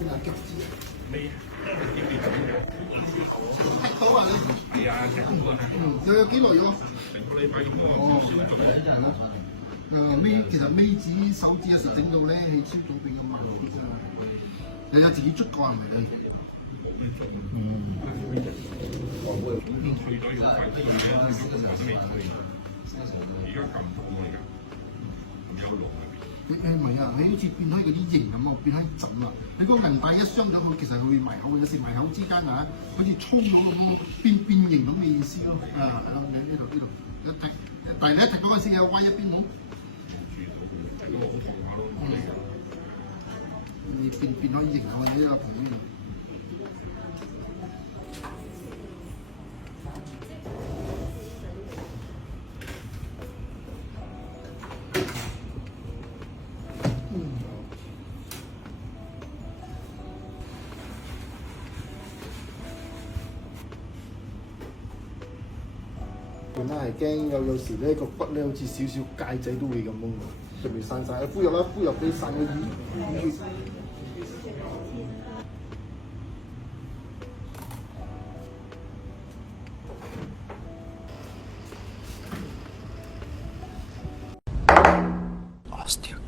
邊有激字？未啊，睇到啊你？係啊，食到啊，有幾耐咗？成個禮拜咁哦，尾其實尾指手指有時整到咧氣超咗變咗麻痹㗎，有自己捽過係咪？退咗要快啲嘅，而家撳唔到我而家，咁有路啊！你唔係啊，你好似變開嗰啲形咁啊，變開枕啊！你個銀帶一傷咗佢，其實佢會埋口，有時埋口之間啊，好似衝咗咁變形咁嘅意思咯。啊，呢度一踢，但係你一踢嗰陣時有歪一邊冇？住到嘅，嗰個好痛下咯。你變開形啊嘛，呢個朋友。本來係驚有時咧個骨咧好似少少戒仔都會咁樣嘅，上面散晒，敷藥啦，敷藥俾散個淤血。Osteo